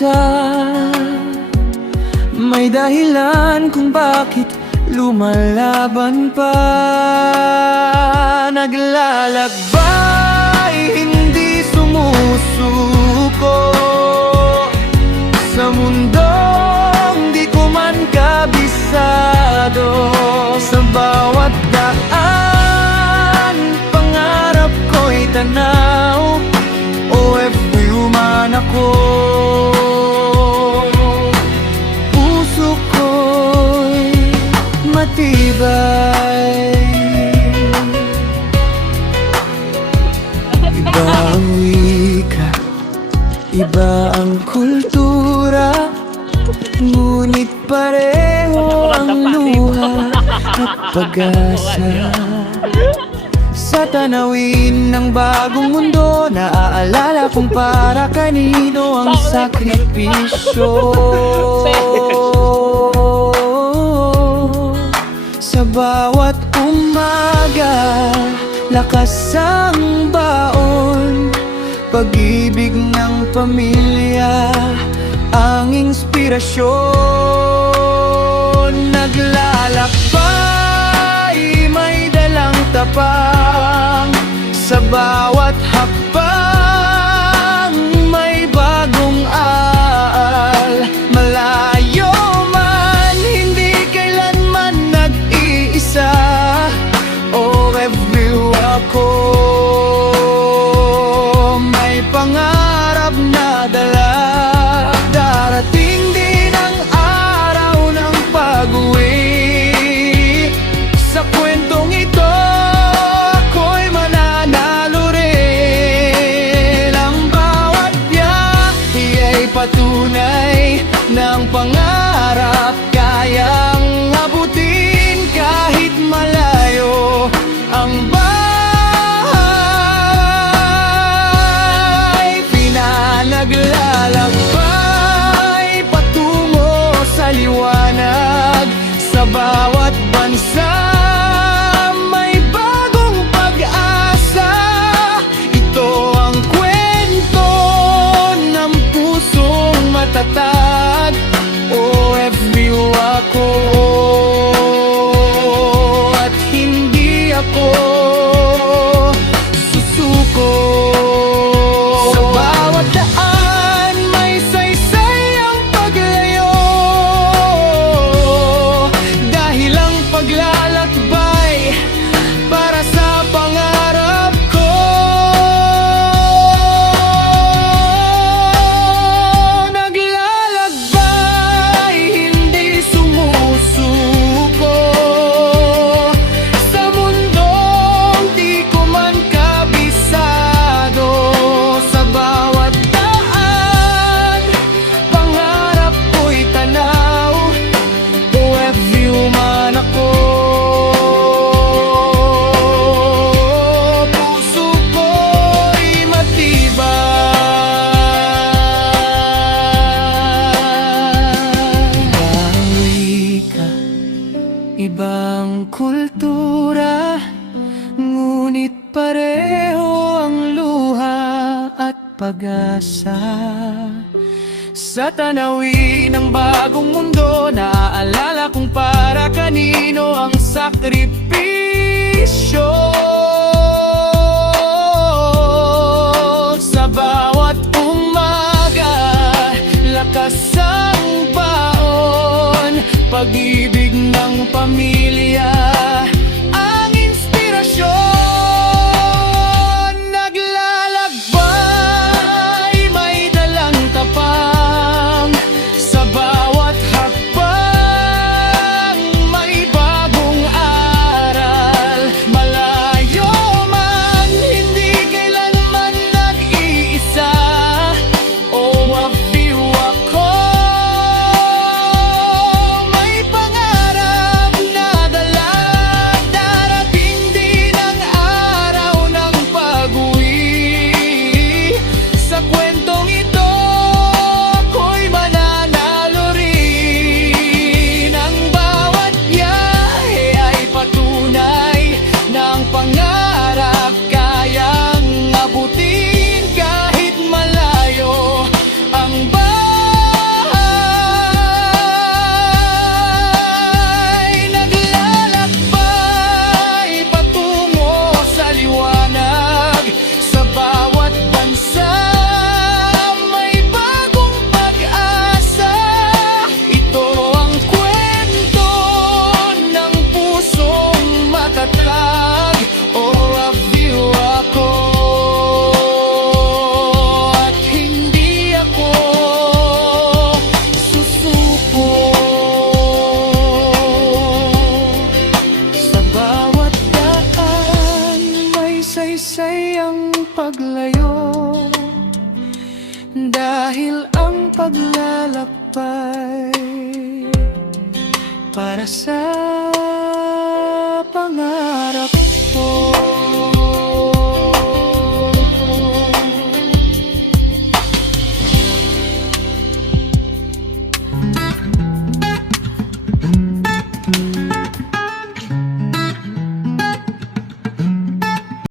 isa. May dahilan kung bakit lumalaban pa. Naglalakbay, hindi sumusuko sa mundong di ko man kabisado. Sa bawat daan, pangarap ko'y tanaw. OFW man ako, puso ko'y matibay. Iba ang wika, iba ang kultura, ngunit pareho ang luha at pag-asa. Sa tanawin ng bagong mundo, naaalala kung para kanino ang sakripisyo. Sa bawat umaga, lakas ang baon, pag-ibig ng pamilya ang inspirasyon. Naglalakbay, may dalang tapang, sa bawat hakbang may bagong aal. Malayo man, hindi kailanman nag-iisa. OFW ako, may pangarap na dala. Darating din ang araw ng pag-uwi. Sa kwentong ito, ako'y mananalo rin. Ang bawat biyahe ay patunay ng pangarap, kayang abutin kahit malayo ang bahay. Pinanaglalakbay patungo sa liwanag. Sa bawat bansa may bagong pag-asa. Ito ang kwento ng pusong matatag. OFW ako, at hindi ako susuko. Sa bawat daan may saysay ang paglayo, dahil ang paglalakbay para sa pangarap ko. Naglalakbay, hindi sumusuko sa mundong di ko man kabisado. Sa bawat daan, pangarap ko'y tanaw. OFW man ako, puso ko'y matibay. Ibang wika, ibang kultura, ngunit pareho ang luha at pag-asa. Sa tanawin ng bagong mundo, naaalala kung para kanino ang sakripisyo. Sa bawat umaga, lakas ang baon, pag-ibig ng pamilya ang inspirasyon. Naglalakbay, may dalang tapang, sa bawat hakbang may bagong aral. Malayo man, hindi kailanman nag-iisa. OFW ako, may pangarap na dala. saysay ang paglayo, dahil ang paglalakbay para sa pangarap